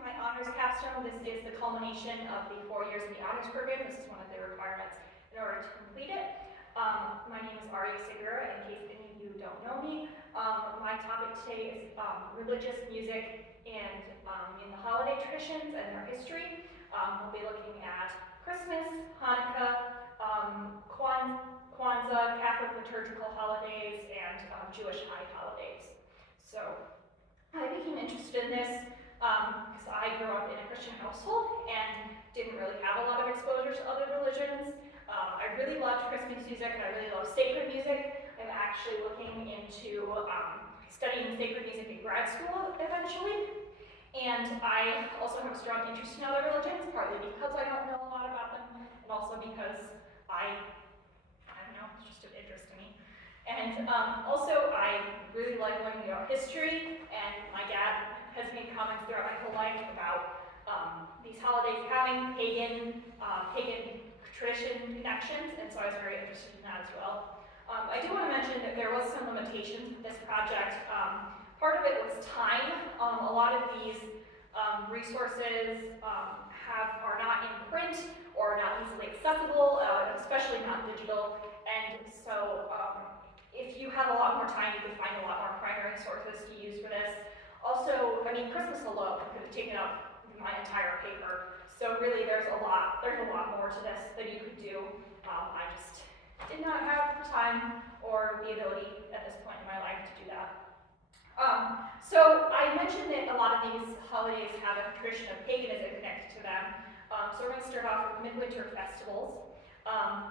my honors capstone. This is the culmination of the 4 years of the honors program. This is one of the requirements in order to complete it. My name is Aria, in case any of you don't know me. My topic today is religious music and in the holiday traditions and their history. We'll be looking at Christmas, Hanukkah, Kwanzaa, Catholic liturgical holidays, and Jewish high holidays. So I became interested in this because I grew up in a Christian household and didn't really have a lot of exposure to other religions. I really loved Christmas music and I really love sacred music. I'm actually looking into studying sacred music in grad school eventually. And I also have a strong interest in other religions, partly because I don't know a lot about them, and also because I don't know, it's just of interest to me. And also I really like learning about history, and my dad has made comments throughout my whole life about these holidays having pagan tradition connections, and so I was very interested in that as well. I do want to mention that there was some limitations with this project. Part of it was time. A lot of these resources are not in print or not easily accessible, especially not digital, and so if you have a lot more time, you can find a lot more primary sources to use for this. Also, I mean, Christmas alone could have taken up my entire paper. So really, there's a lot more to this that you could do. I just did not have the time or the ability at this point in my life to do that. So I mentioned that a lot of these holidays have a tradition of paganism connected to them. So we're going to start off with midwinter festivals.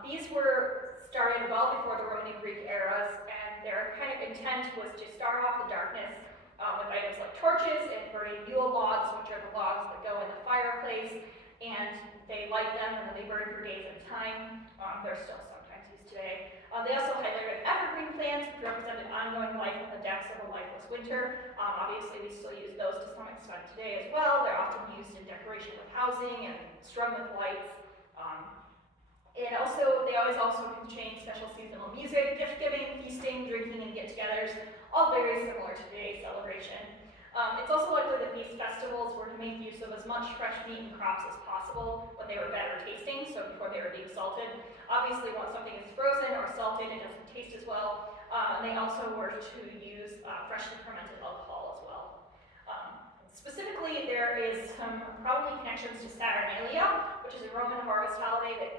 These were started well before the Roman and Greek eras, and their kind of intent was to start off the darkness with items like torches and burning Yule logs, which are the logs that go in the fireplace, and they light them and then they burn for days at a time. They're still sometimes used today. They also highlighted evergreen plants, which represented ongoing life in the depths of a lifeless winter. Obviously, we still use those to some extent today as well. They're often used in decoration of housing and strung with lights. And also, they always also contain special seasonal music, gift giving, feasting, drinking, and get-togethers, all very similar to today's celebration. It's also likely that these festivals were to make use of as much fresh meat and crops as possible when they were better tasting, so before they were being salted. Obviously, once something is frozen or salted, it doesn't taste as well. And they also were to use freshly fermented alcohol as well. Specifically, there is some probably connections to Saturnalia, which is a Roman harvest holiday that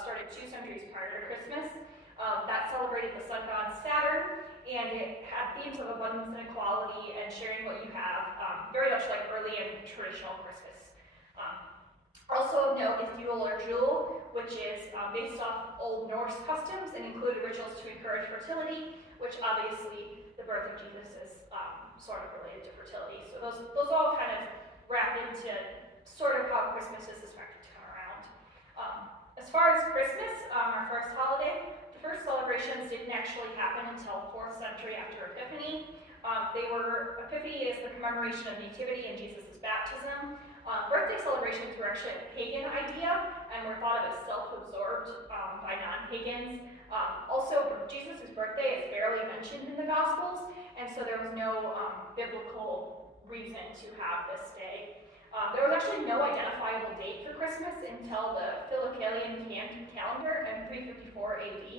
started 2 centuries prior to Christmas. That celebrated the sun god Saturn, and it had themes of abundance and equality and sharing what you have, very much like early and traditional Christmas. Also of note is Yule or Jule, which is based off Old Norse customs and included rituals to encourage fertility, which obviously the birth of Jesus is sort of related to fertility. So those all kind of wrap into sort of how Christmas is expected to come around. As far as Christmas, our first holiday, the first celebrations didn't actually happen until 4th century after Epiphany. Epiphany is the commemoration of Nativity and Jesus' baptism. Birthday celebrations were actually a pagan idea and were thought of as self-absorbed by non-pagans. Also, Jesus' birthday is barely mentioned in the Gospels, and so there was no biblical reason to have this day. There was actually no identifiable date for Christmas until the Philocalian calendar in 354 AD.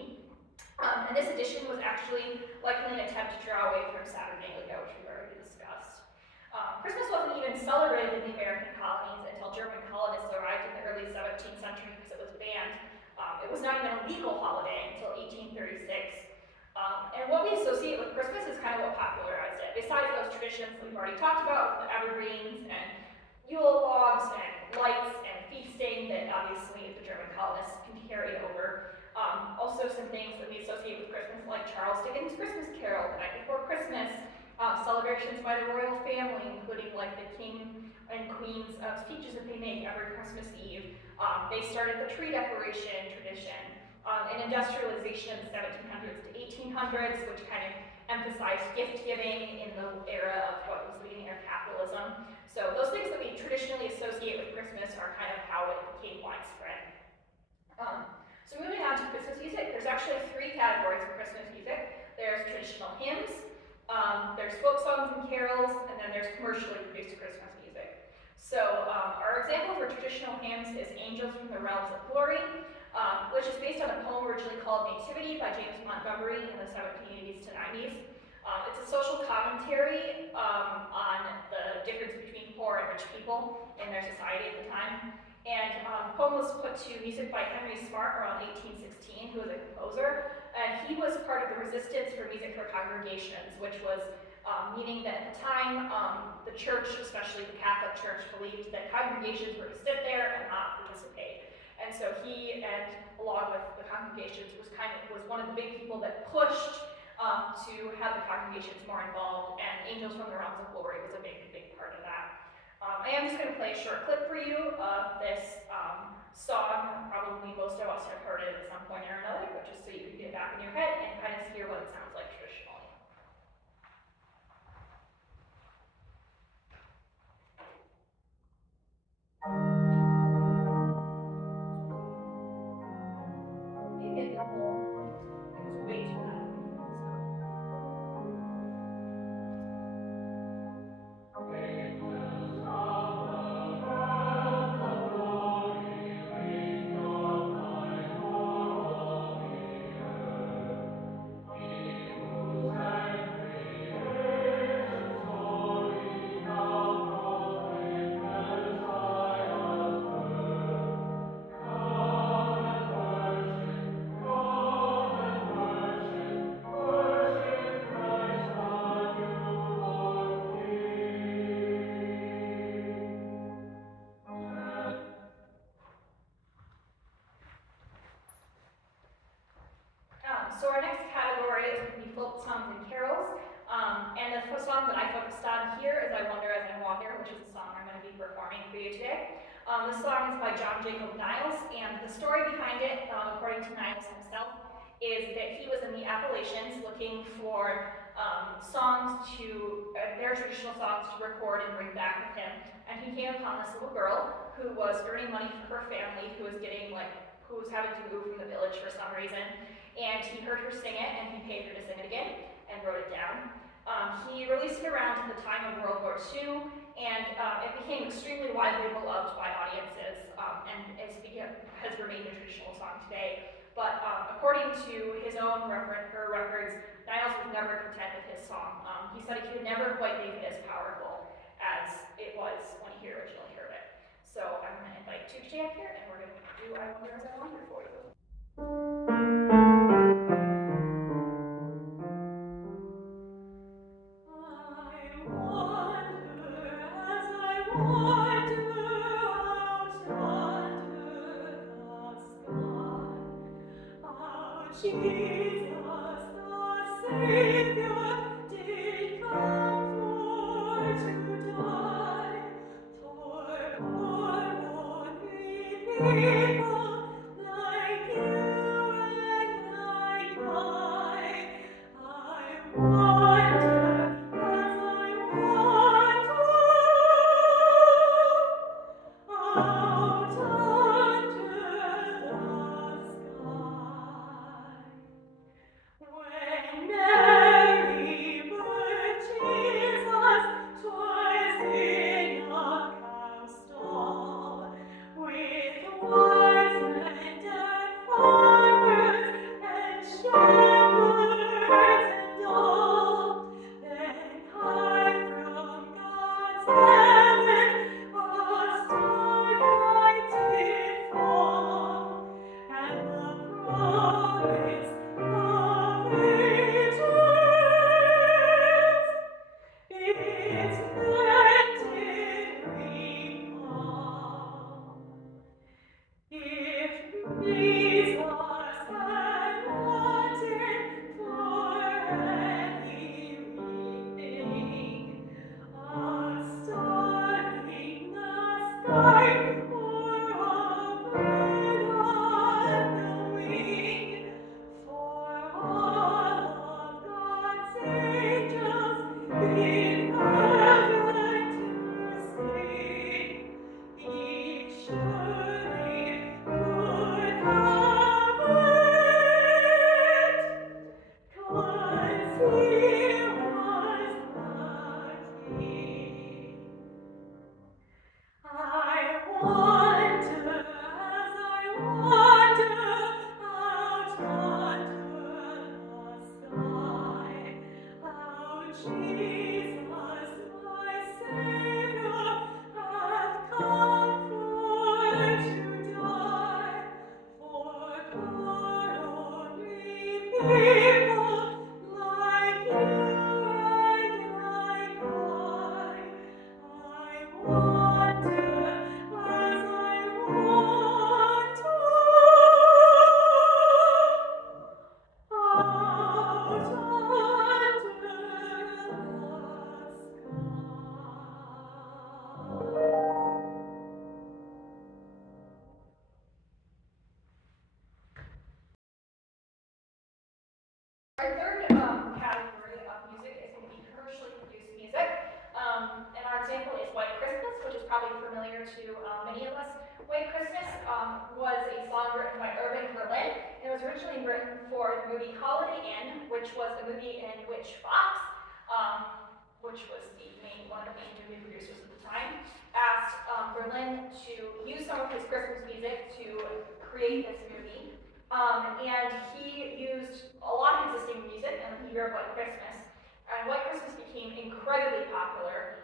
And this edition was actually likely an attempt to draw away from Saturnalia, which we've already discussed. Christmas wasn't even celebrated in the American colonies until German colonists arrived in the early 17th century because it was banned. It was not even a legal holiday until 1836. And what we associate with Christmas is kind of what popularized it. Besides those traditions that we've already talked about, with the evergreens and Yule logs and lights and feasting that obviously the German colonists can carry over. Also some things that we associate with Christmas, like Charles Dickens' Christmas Carol, the night before Christmas, celebrations by the royal family, including like the king and queen's speeches that they make every Christmas Eve. They started the tree decoration tradition, and industrialization in the 1700s to 1800s, which kind of emphasized gift giving in the era of what was leading era capitalism. So those things that we traditionally associate with Christmas are kind of how it became widespread. So moving on to Christmas music, there's actually 3 categories of Christmas music. There's traditional hymns, there's folk songs and carols, and then there's commercially produced Christmas music. as Angels from the Realms of Glory, which is based on a poem originally called Nativity by James Montgomery in the 1780s to 90s. It's a social commentary on the difference between poor and rich people in their society at the time. And the poem was put to music by Henry Smart around 1816, who was a composer. And he was part of the resistance for music for congregations, which was meaning that at the time, the church, especially the Catholic Church, believed that congregations were to sit there and not participate. And so he, and along with the congregations, was one of the big people that pushed to have the congregations more involved, and Angels from the Realms of Glory was a big part of that. I am just going to play a short clip for you of this song. Probably most of us have heard it at some point or another, but just so you can get it back in your head and kind of hear what it sounds like traditionally. Maybe a couple. It was way too loud. So our next category is going to be folk songs and carols. And the song that I focused on here is I Wonder As I Wander, which is the song I'm going to be performing for you today. The song is by John Jacob Niles, and the story behind it, according to Niles himself, is that he was in the Appalachians looking for songs their traditional songs to record and bring back with him. And he came upon this little girl who was earning money for her family, who was having to move from the village for some reason. And he heard her sing it, and he paid her to sing it again, and wrote it down. He released it around the time of World War II, and it became extremely widely beloved by audiences, and has remained a traditional song today. But according to her records, Niles was never content with his song. He said he could never quite make it as powerful as it was when he originally heard it. So I'm going to invite Tuesday up here, and we're going to do I Wonder As I Wonder for you. Jesus, the Savior, did come for to die, for poor lonely people like you and like I. I wonder as I wonder out under the sky. When Mary birthed Jesus, 'twas in a Capstone, with wise men and farmers and shepherds and all. Then high from God's heaven a starlight did fall, and the promise of ages its end did recall. If Jesus had wanted for anything, a star in the sky or a bird on the wing, for all of God's angels in heaven to sing, he surely could have it, 'cause he was the King. I wonder Our third category of music is going to be commercially produced music. And our example is White Christmas, which is probably familiar to many of us. White Christmas was a song written by Irving Berlin. It was originally written for the movie Holiday Inn, which was a movie in which Fox, which was one of the main movie producers at the time, asked Berlin to use some of his Christmas music to create this movie. And he used a lot of existing music, and he wrote White Christmas. And White Christmas became incredibly popular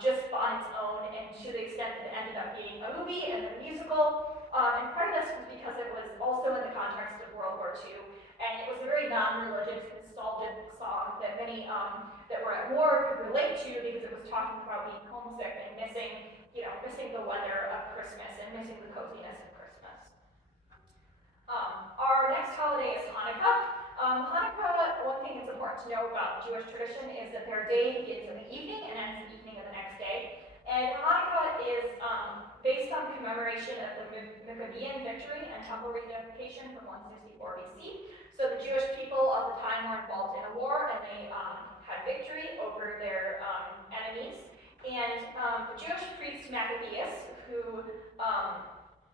just on its own, and to the extent that it ended up being a movie and a musical. And part of this was because it was also in the context of World War II, and it was a very non-religious, nostalgic song that many that were at war could relate to, because it was talking about being homesick and missing, missing the weather of Christmas and missing the coziness of Christmas. Our next holiday is Hanukkah. Hanukkah, one thing that's important to know about Jewish tradition is that their day begins in the evening and ends the evening of the next day. And Hanukkah is based on the commemoration of the Maccabean victory and temple reunification from 164 BC. So the Jewish people of the time were involved in a war, and they had victory over their enemies. And the Jewish priest Maccabeus, who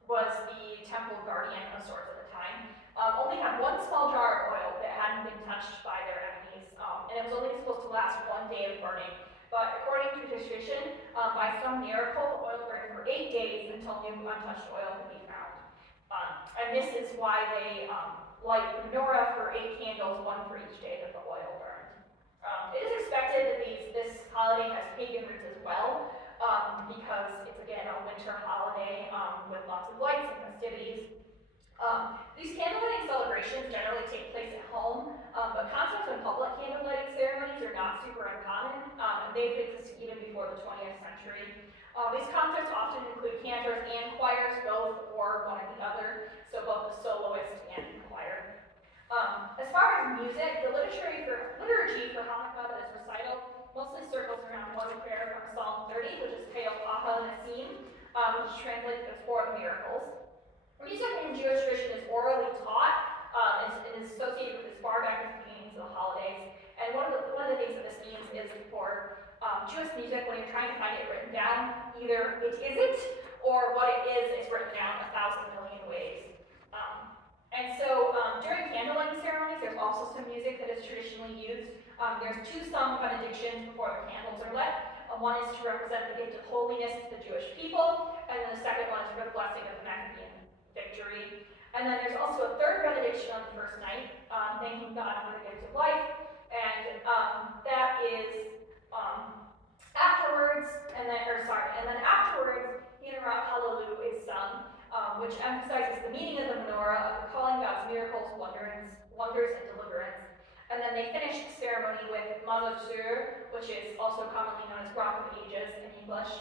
was the temple guardian of sorts at the time, only had one small jar of oil that hadn't been touched by their enemies, and it was only supposed to last one day of burning. But according to tradition, by some miracle, the oil burned for 8 days until new untouched oil could be found. And this is why they light the menorah for 8 candles, one for each day that the oil burned. It is expected that this holiday has pagan roots as well, because it's again a winter holiday with lots of lights and festivities. These candlelighting celebrations generally take place at home, but concerts and public candlelighting ceremonies are not super uncommon, and they've existed even before the 20th century. These concerts often include cantors and choirs, both or one or the other, so both the soloist and the choir. As far as music, the liturgy for Hanukkah, that is recital, mostly circles around one prayer from Psalm 30, which is Hail Papa Nasim, which translates as For the Miracles. Music in Jewish tradition is orally taught, and is associated with as far back as the beginnings of the holidays. And one of the things that this means is for Jewish music, when you're trying to find it written down, either it isn't, or what it is written down 1,000 million ways. And so during candlelighting ceremonies, there's also some music that is traditionally used. There's 2 sung benedictions before the candles are lit. One is to represent the gift of holiness to the Jewish people, and then the second one is for the blessing of the Maccabean victory. And then there's also a 3rd benediction on the first night, thanking God for the gift of life, and that is afterwards, and then afterwards, Yinerah Hallelu is sung, which emphasizes the meaning of the menorah, of recalling God's miracles, wonders, and deliverance. And then they finish the ceremony with Mazal Tur, which is also commonly known as Rock of Ages in English.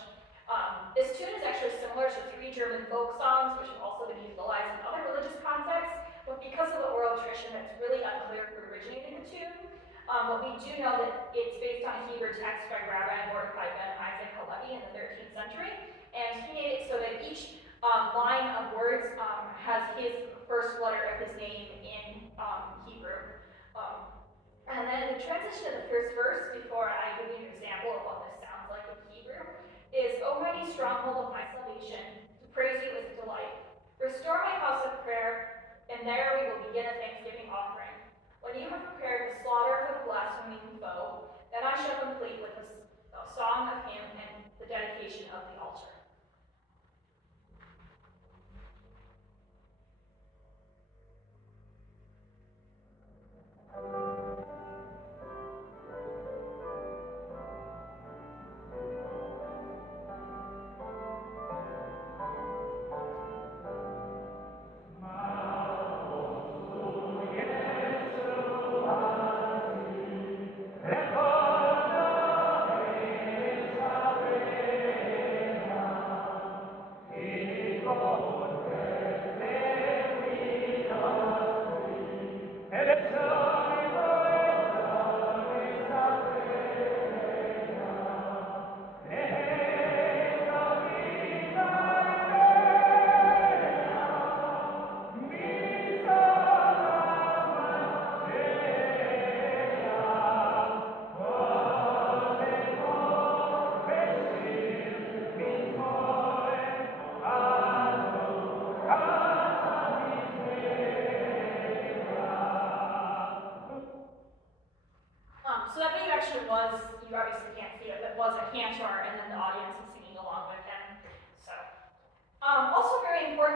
This tune is actually similar to 3 German folk songs, which have also been utilized in other religious contexts, but because of the oral tradition, it's really unclear who originated the tune. But we do know that it's based on a Hebrew text by Rabbi Mordecai ben Isaac Halevi in the 13th century, and he made it so that each line of words has his first letter of his name in Hebrew. And then the transition of the first verse, before I give you an example of what this sounds like in Hebrew, is, O mighty stronghold of my salvation, to praise you is a delight. Restore my house of prayer, and there we will begin a thanksgiving offering. When you have prepared the slaughter of the blaspheming foe, then I shall complete with a song of hymn and the dedication of the altar.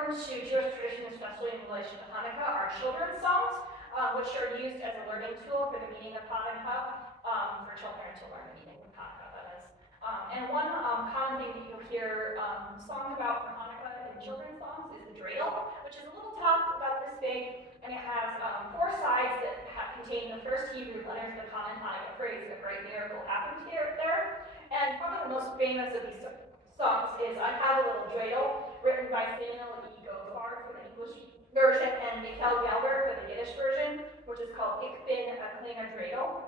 important to Jewish tradition, especially in relation to Hanukkah, are children's songs, which are used as a learning tool for the meaning of Hanukkah, for children to learn the meaning of Hanukkah, that is. And one common thing that you'll hear songs about for Hanukkah in children's songs is the dreidel, which is a little top about this big, and it has 4 sides that contain the first Hebrew letters of the common Hanukkah phrase, "A great miracle happened there." And probably the most famous of these songs is "I Have a Little Dreidel," written by Samuel E. Goldfarb for the English version and Michael Gelber for the Yiddish version, which is called "Ich bin a kleiner Dreidel."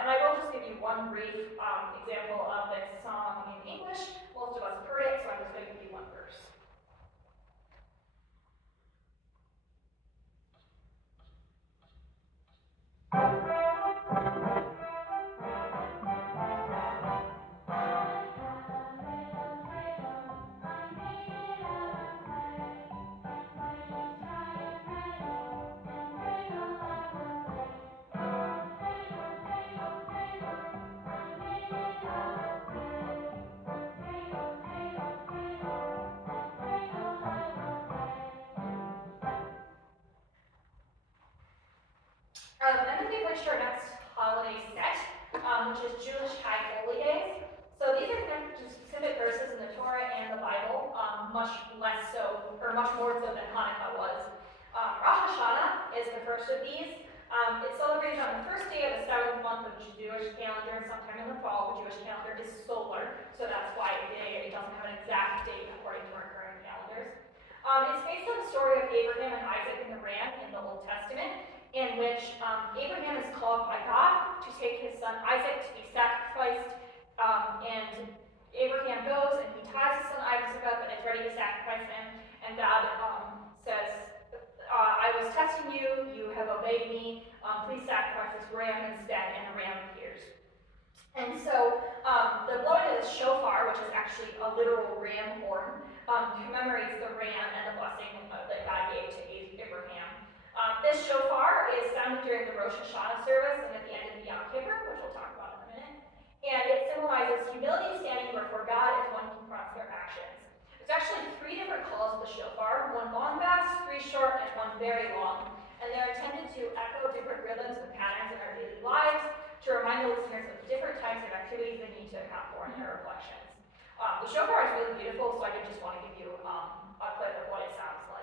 And I will just give you one brief example of this song in English. Most of us have heard it, so I'm just going to give you one verse. And then we've reached our next holiday set, which is Jewish High Holy Days. So these are connected to specific verses in the Torah and the Bible, much less so, or much more so than Hanukkah was. Rosh Hashanah is the first of these. It's celebrated on the first day of the 7th month of the Jewish calendar, sometime in the fall. The Jewish calendar is solar, so that's why it doesn't have an exact date according to our current calendars. It's based on the story of Abraham and Isaac and the ram in the Old Testament, in which Abraham is called by God to take his son Isaac to be sacrificed, and Abraham goes and he ties his son Isaac up and is ready to sacrifice him, and God says, I was testing you, you have obeyed me, please sacrifice this ram instead, and the ram appears. And so the blowing of the shofar, which is actually a literal ram horn, commemorates the ram and the blessing that God gave to Abraham. This shofar is sounded during the Rosh Hashanah service and at the end of the Yom Kippur, which we'll talk about in a minute. And it symbolizes humility standing before God as one confronts their actions. There's actually 3 different calls of the shofar, one long bass, 3 short, and one very long. And they're intended to echo different rhythms and patterns in our daily lives to remind the listeners of different types of activities they need to account for in their reflections. The shofar is really beautiful, so I did just want to give you a clip of what it sounds like.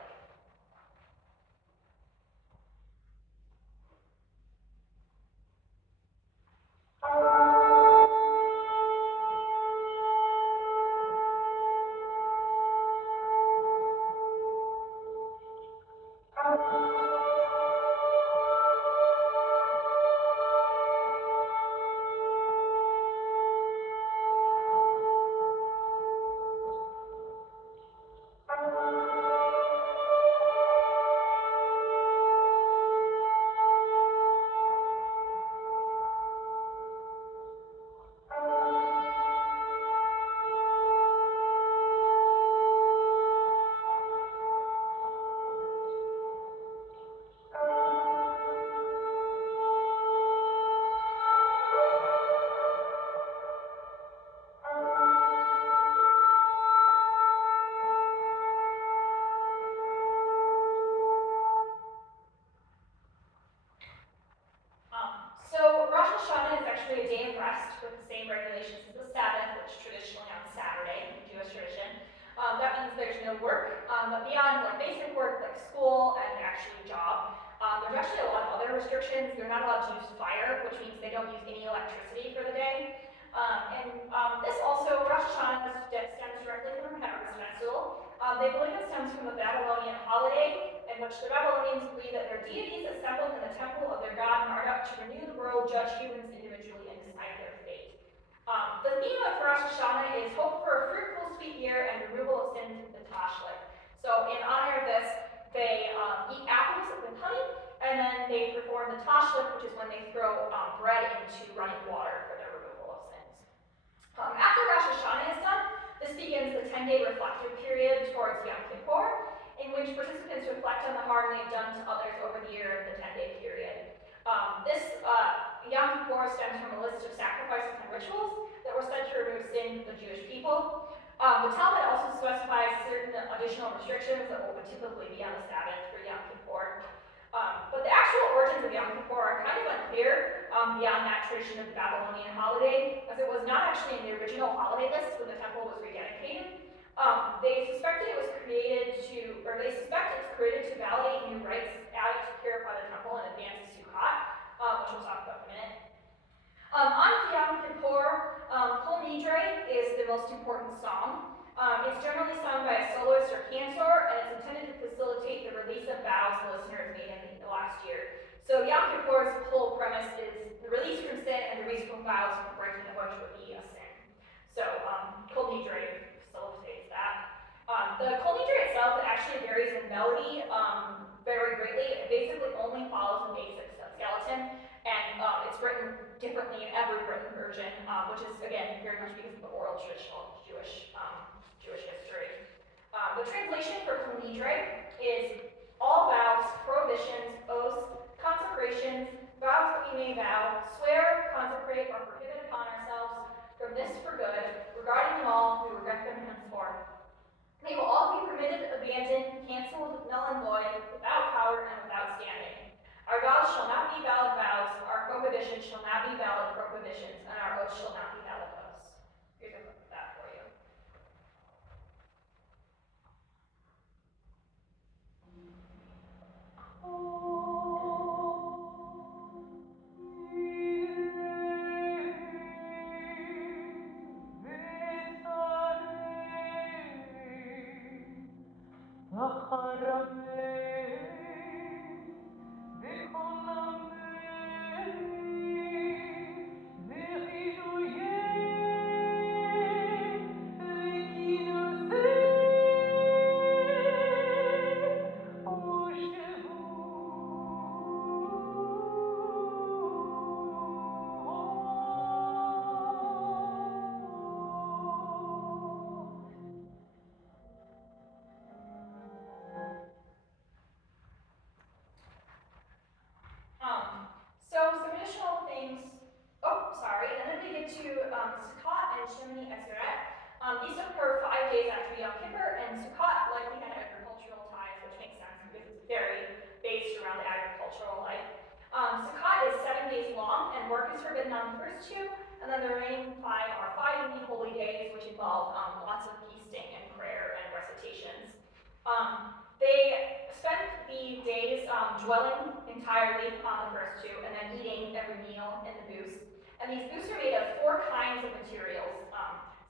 So Rosh Hashanah is actually a day of rest with the same regulations as the Sabbath, which is traditionally on Saturday in Jewish tradition. That means there's no work, but beyond like basic work like school and actually job, there's actually a lot of other restrictions. They're not allowed to use fire, which means they don't use any electricity for the day. This also, Rosh Hashanah stems directly from a harvest festival. They believe it stems from a Babylonian holiday in which the Babylonians believe that their deities assembled in the temple of their god Marduk to renew the world, judge humans individually, and decide their fate. The theme of Rosh Hashanah is hope for a fruitful, sweet year and removal of sins with the tashlich. So in honor of this, they eat apples with honey, and then they perform the tashlich, which is when they throw bread into running water for the removal of sins. After Rosh Hashanah is done, this begins the 10-day reflective period towards Yom Kippur, in which participants reflect on the harm they've done to others over the year of the 10-day period. This Yom Kippur stems from a list of sacrifices and rituals that were said to remove sin from the Jewish people. The Talmud also specifies certain additional restrictions that would typically be on the Sabbath for Yom Kippur. But the actual origins of Yom Kippur are kind of unclear beyond that tradition of the Babylonian holiday, as it was not actually in the original holiday list when the temple was rededicated. They suspect it's created to validate new rites added to purify the temple in advance of Sukkot, which we'll talk about in a minute. On Yom Kippur, Kol Nidre is the most important song. It's generally sung by a soloist or cantor, and it's intended to facilitate the release of vows the listener has made in the last year. So Yom Kippur's whole premise is the release from sin and the release from vows, the breaking of which would be a sin. So Kol Nidre facilitates that. The Kol Nidre itself actually varies in melody very greatly. It basically only follows the basic skeleton, and it's written differently in every written version, which is, again, very much because of the oral traditional Jewish history. The translation for Kol Nidre is all vows, prohibitions, oaths, consecrations, vows that we may vow, swear, consecrate, or prohibit upon ourselves from this for good. Regarding them all, we regret them henceforth. They will all be permitted, abandoned, cancelled, null and void, without power and without standing. Our vows shall not be valid vows, our prohibitions shall not be valid prohibitions, and our oaths shall not be valid oaths. Here's a clip of that for you. So some additional things. Oh, sorry. And then we get to Sukkot and Shemini Atzeret. These occur 5 days after Yom Kippur, and Sukkot likely had agricultural ties, which makes sense because it's very based around the agricultural life. Sukkot is 7 days long, and work is forbidden on the first 2, and then the remaining 5 are 5 unique holy days, which involve lots of feasting and prayer and recitations. They spend the days dwelling entirely on the first 2 and then eating every meal in the booths. And these booths are made of 4 kinds of materials: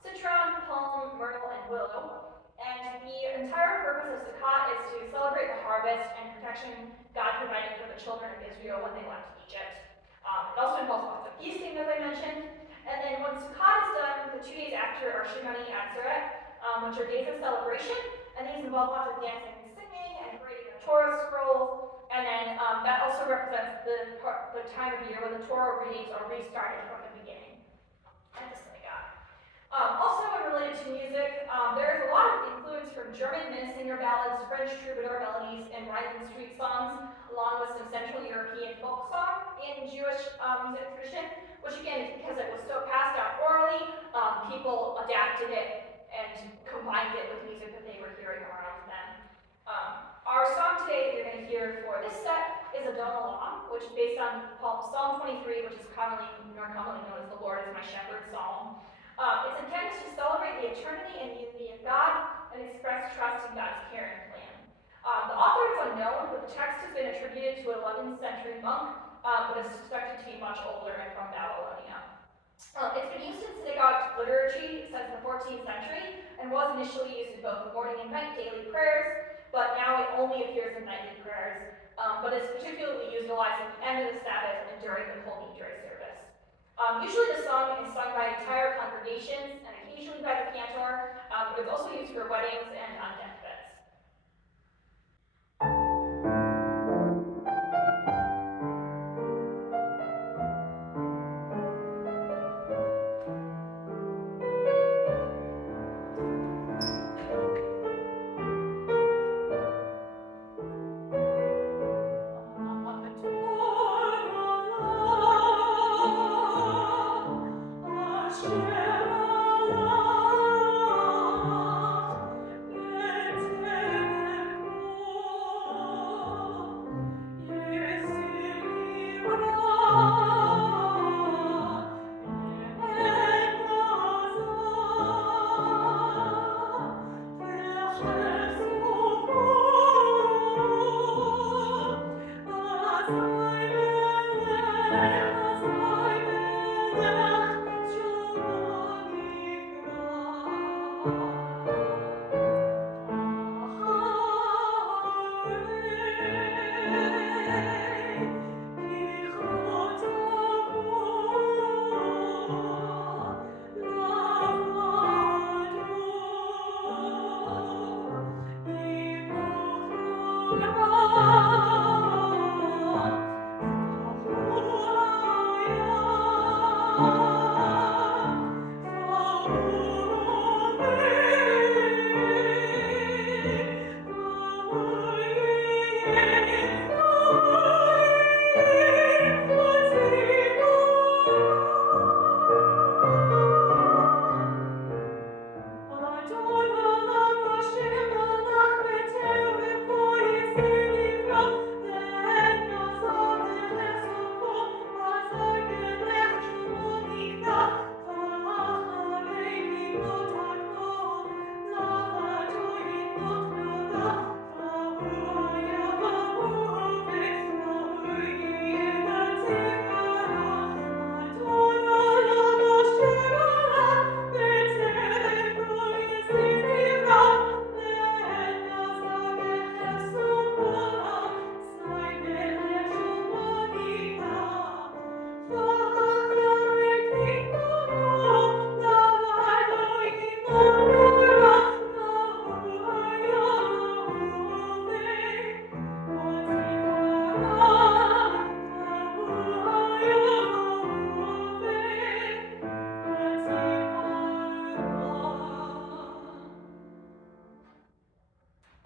citron, palm, myrtle, and willow. And the entire purpose of Sukkot is to celebrate the harvest and protection God provided for the children of Israel when they left Egypt. It also involves lots of feasting, as I mentioned. And then when Sukkot is done, the 2 days after are Shemini Atzeret, which are days of celebration, and these involve lots of dancing and singing and reading the Torah scrolls, and then that also represents the time of year when the Torah readings are restarted from the beginning. And the synagogue. Also, related to music, there is a lot of influence from German minnesinger ballads, French troubadour melodies, and Rhineland street songs, along with some Central European folk song in Jewish music tradition, which again is because it was so passed down orally, people adapted it and combined it with music that they were hearing around them. Our song today that you're going to hear for this set is Adon Olam, which is based on Psalm 23, which is more commonly known as the Lord is my shepherd psalm. It's intended to celebrate the eternity and unity of God and express trust in God's care and plan. The author is unknown, but the text has been attributed to an 11th century monk, but is suspected to be much older and from Babylonia. It's been used in synagogue liturgy since the 14th century and was initially used in both morning and night daily prayers, but now it only appears in nightly prayers, but it's particularly utilized at the end of the Sabbath and during the Kol Nidre service. Usually the song is sung by entire congregations and occasionally by the cantor, but it's also used for weddings and on deathbeds.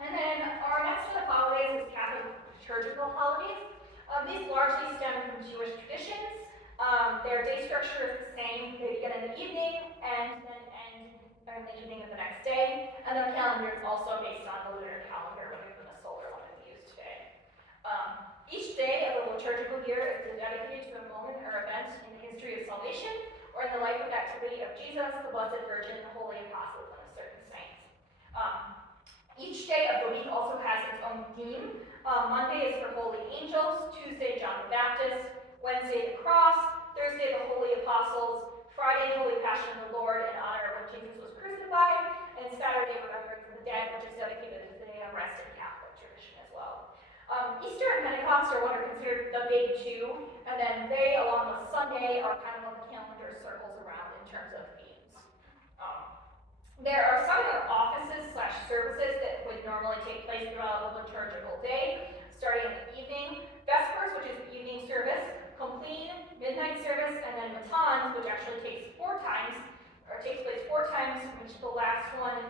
And then our next set of holidays is Catholic liturgical holidays. These largely stem from Jewish traditions. Their day structure is the same. They begin in the evening and then end in the evening of the next day. And their calendar is also based on the lunar calendar rather than the solar one that we use today. Each day of the liturgical year is dedicated to a moment or event in the history of salvation or in the life and activity of Jesus, the Blessed Virgin, the Holy Apostles, and of certain saints. Each day of the week also has its own theme. Monday is for holy angels, Tuesday John the Baptist, Wednesday the cross, Thursday the holy apostles, Friday Holy Passion of the Lord in honor of when Jesus was crucified, and Saturday Remembrance of the Dead, which is dedicated to the day of rest in Catholic tradition as well. Easter and Pentecost are what are considered the big two, and then they, along with Sunday, are kind of what the calendar circles around in terms of themes. There are some other offices / services that would normally take place throughout the liturgical day, starting in the evening. Vespers, which is the evening service, Complete, midnight service, and then Matins, which actually takes place four times, which the last one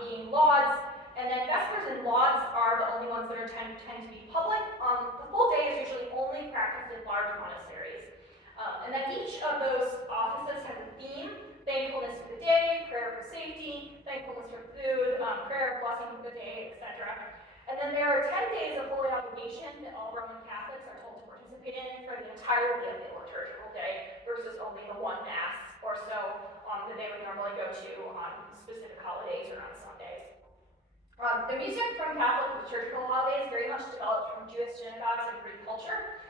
being Lauds. And then Vespers and Lauds are the only ones that tend to be public. The full day is usually only practiced in large monasteries. And then each of those offices has a theme: thankfulness for the day, prayer for safety, thankfulness for food, prayer, blessing for the day, etc. And then there are 10 days of holy obligation that all Roman Catholics are told to participate in for the entirety of the liturgical day, versus only the one Mass or so that they would normally go to on specific holidays or on Sundays. The music from Catholic liturgical holidays very much developed from Jewish synagogues and Greek culture.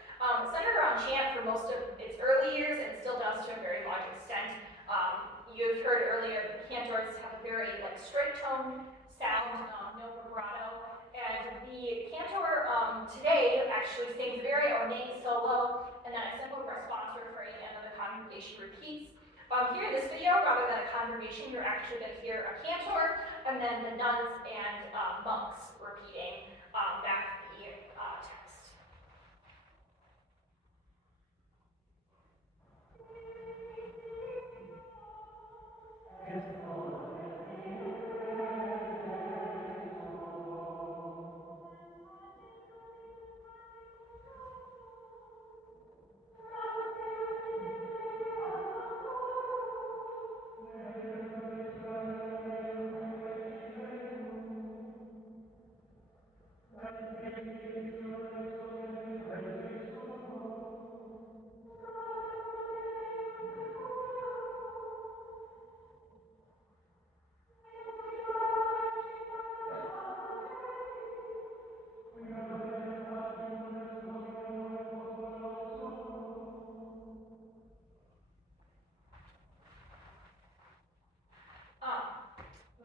Centered around chant for most of its early years and still does to a very large extent. You've heard earlier that the cantors have a very straight tone sound, no vibrato, and the cantor today actually sings very ornate solo, and then a simple response refrain, and then the congregation repeats. Here in this video, rather than a congregation, you're actually going to hear a cantor, and then the nuns and monks repeating back the text.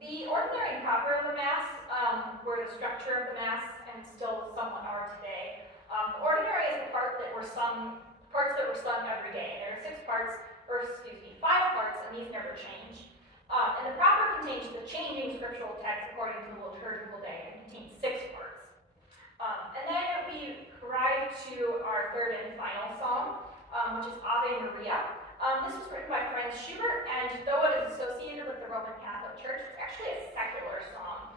The ordinary and proper of the Mass were the structure of the Mass and still somewhat are today. The ordinary is the parts that were sung every day. There are five parts, and these never change. And the proper contains the changing scriptural text according to the liturgical day and contains 6 parts. Schubert, and though it is associated with the Roman Catholic Church, it's actually a secular song.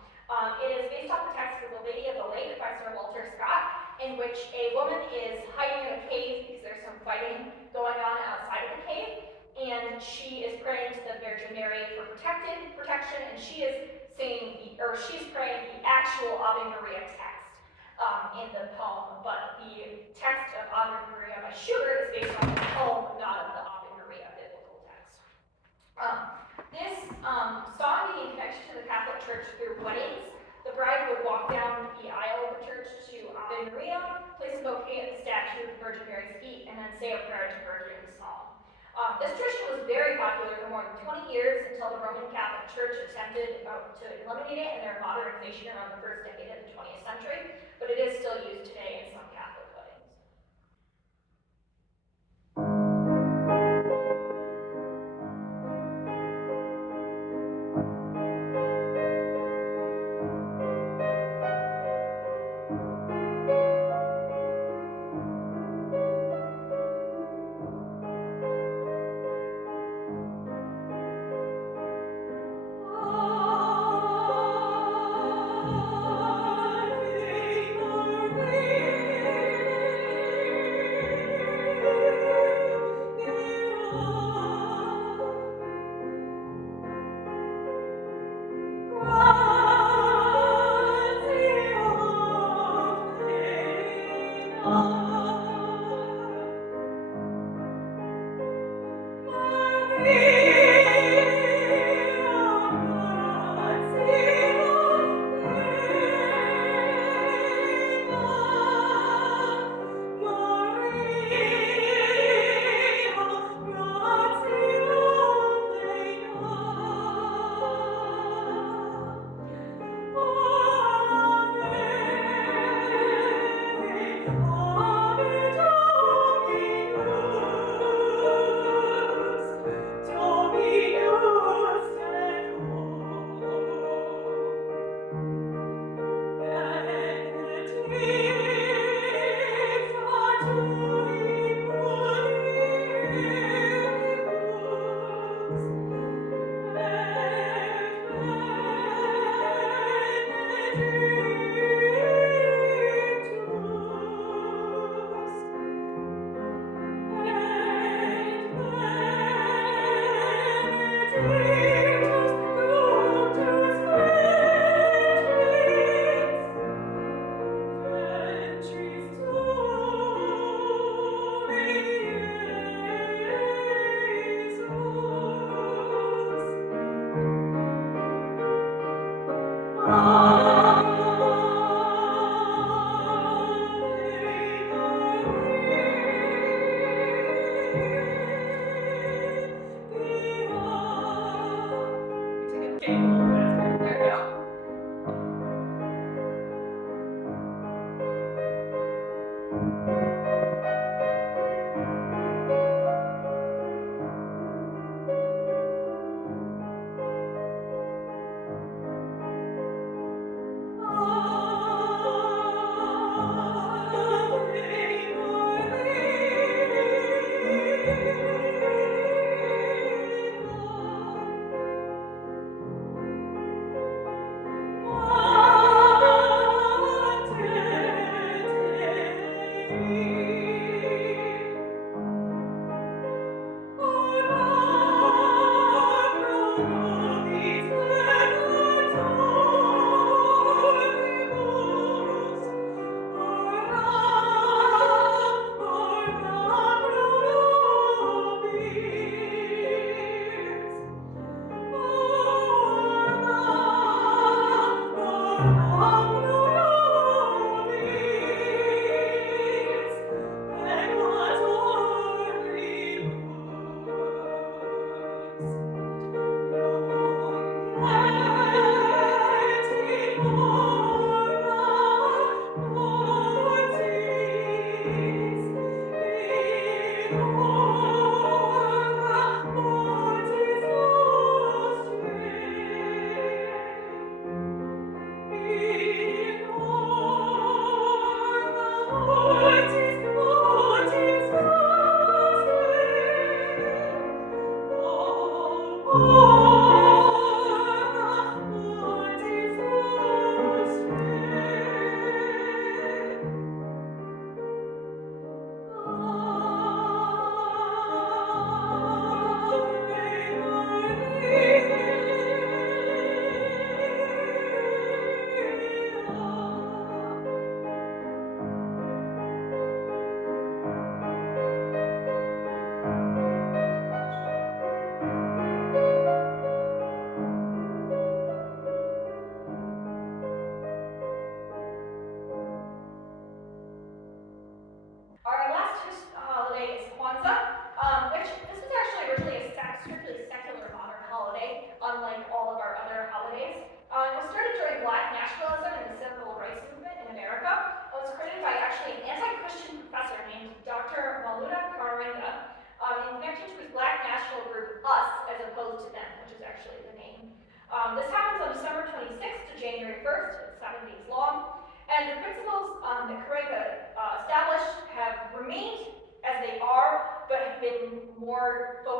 It is based off the text of The Lady of the Lake by Sir Walter Scott, in which a woman is hiding in a cave because there's some fighting going on outside of the cave, and she is praying to the Virgin Mary for protection, and she is she's praying the actual Ave Maria text in the poem, but the text of Ave Maria by Schubert is based on the poem, not of the Ave Maria biblical text. This song became connected to the Catholic Church through weddings. The bride would walk down the aisle of the church to Ave Maria, place a bouquet at the statue of the Virgin Mary's feet, and then say a prayer to her during the song. This tradition was very popular for more than 20 years until the Roman Catholic Church attempted to eliminate it in their modernization around the first decade of the 20th century, but it is still used today in some Catholic weddings. Ave Maria.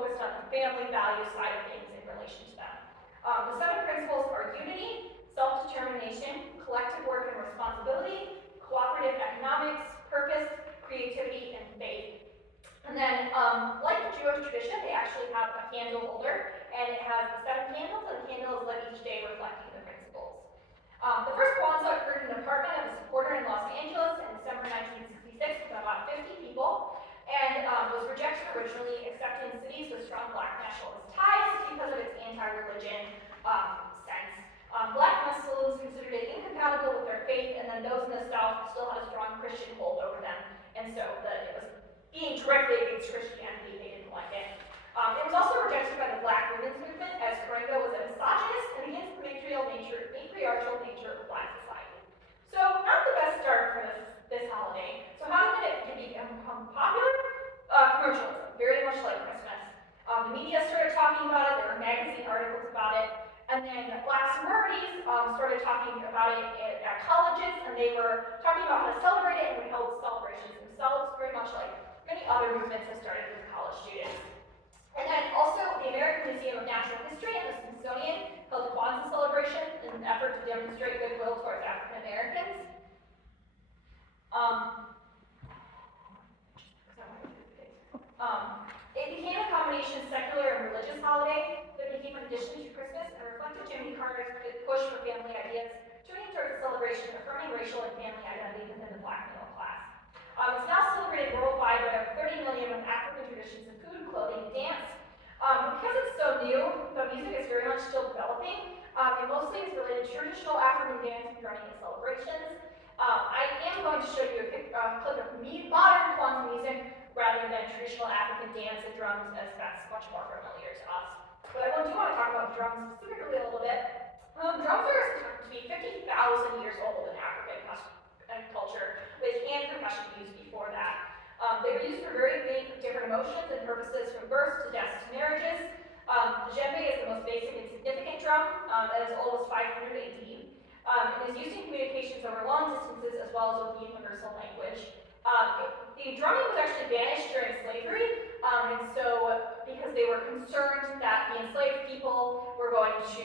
focused on the family value side of things in relation to them. The 7 principles are unity, self-determination, collective work and responsibility, cooperative economics, purpose, creativity, and faith. And then, like the Jewish tradition, they actually have a candle holder, and it has the 7 candles, and the candles lit each day reflecting the principles. The first Kwanzaa occurred in an apartment of a supporter in Los Angeles in December 1966 with about 50 people, and was rejected originally, except in cities with strong Black nationalist ties because of its anti-religion sense. Black Muslims considered it incompatible with their faith, and then those in the South still had a strong Christian hold over them, and so it was being directly against Christianity, they didn't like it. It was also rejected by the Black women's movement, as Karenga was a misogynist and against the matriarchal nature of Black society. So, not the best start for this holiday. So how did it become popular? Commercialism, very much like Christmas. The media started talking about it, there were magazine articles about it, and then Black sororities started talking about it at colleges, and they were talking about how to celebrate it, and we held celebrations themselves, very much like many other movements have started with college students. And then also the American Museum of Natural History and the Smithsonian held Kwanzaa celebration in an effort to demonstrate goodwill towards African Americans. It became a combination of secular and religious holiday that became an addition to Christmas and reflected Jimmy Carter's push for family ideas, turning towards a celebration affirming racial and family identity within the Black middle class. It's now celebrated worldwide by over 30 million with African traditions in food, clothing, and dance. Because it's so new, the music is very much still developing, and mostly it's related to traditional African dance and drumming and celebrations. I am going to show you a clip of modern Kwanzaa music rather than traditional African dance and drums, as that's much more familiar to us. But I do want to talk about drums specifically a little bit. Drums are estimated to be 50,000 years old in African culture, with hand percussion used before that. They were used for very many different emotions and purposes, from births to deaths to marriages. The djembe is the most basic and significant drum, that is old as 500 AD. It is used in communications over long distances as well as with universal language. The drumming was actually banished during slavery, and so because they were concerned that the enslaved people were going to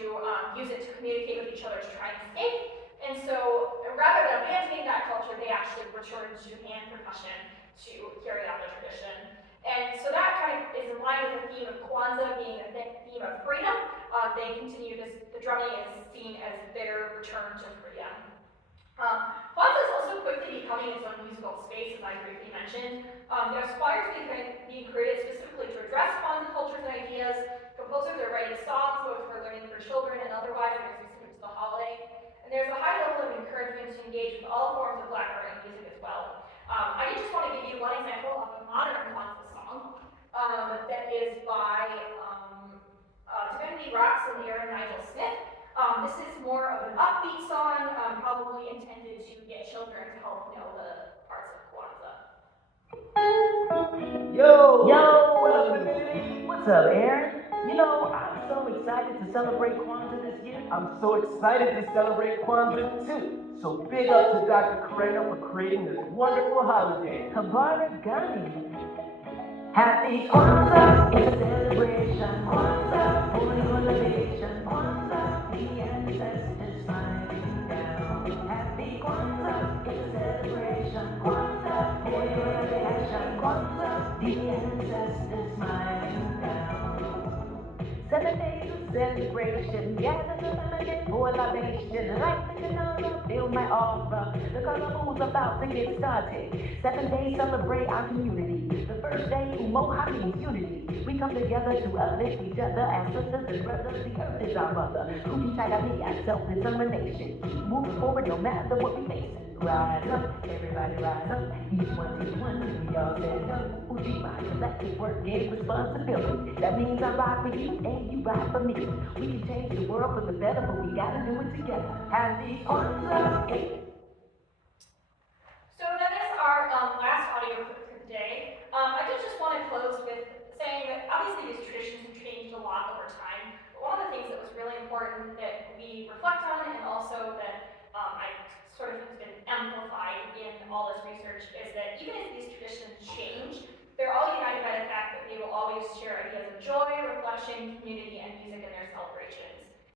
use it to communicate with each other to try and escape. And so, rather than abandoning that culture, they actually returned to hand percussion to carry out the tradition. And so that kind of is in line with the theme of Kwanzaa being a theme of freedom. They continue this, the drumming is seen as their return to freedom. Kwanzaa is also quickly becoming its own musical space, as I briefly mentioned. There's choirs being created specifically to address Kwanzaa cultures and ideas. Composers are writing songs, both for learning for children and otherwise, that are specific to the holiday. And there's a high level of encouragement to engage with all forms of Black art and music as well. I just want to give you one example of a modern Kwanzaa song that is by Divinity Rocks and Aaron Nigel Smith. This is more of an upbeat song, probably intended to get children to help know the parts of Kwanzaa. Yo, what up, community? What's up, Aaron? You know, I'm so excited to celebrate Kwanzaa this year. I'm so excited to celebrate Kwanzaa too. So big up to Dr. Karenga for creating this wonderful holiday. Habara Gani. Happy Kwanzaa, it's a celebration. Kwanzaa, holy motivation. Kwanzaa, the ancestors smiling down. Happy Kwanzaa, it's a celebration. Kwanzaa, holy motivation. Kwanzaa, the ancestors smiling down. 7 days of celebration, gather the family for libation. Light the candle, fill my offer. The carnival's about to get started. 7 days celebrate our community. The first day, Umoha means unity. We come together to uplift each other as sisters and brothers. The earth is our mother. Kuchagami and self-determination. Keep moving forward no matter what we face. Rise up, everybody rise up. Each one, we all stand up. Ujima, collective work and responsibility. That means I ride for you and you ride for me. We can change the world for the better, but we gotta do it together. Happy Kwanzaa. So that is our last audio clip for the day. I just want to close with saying that obviously these traditions have changed a lot over time. But one of the things that was really important that we reflect on, and also that I sort of has been amplified in all this research, is that even as these traditions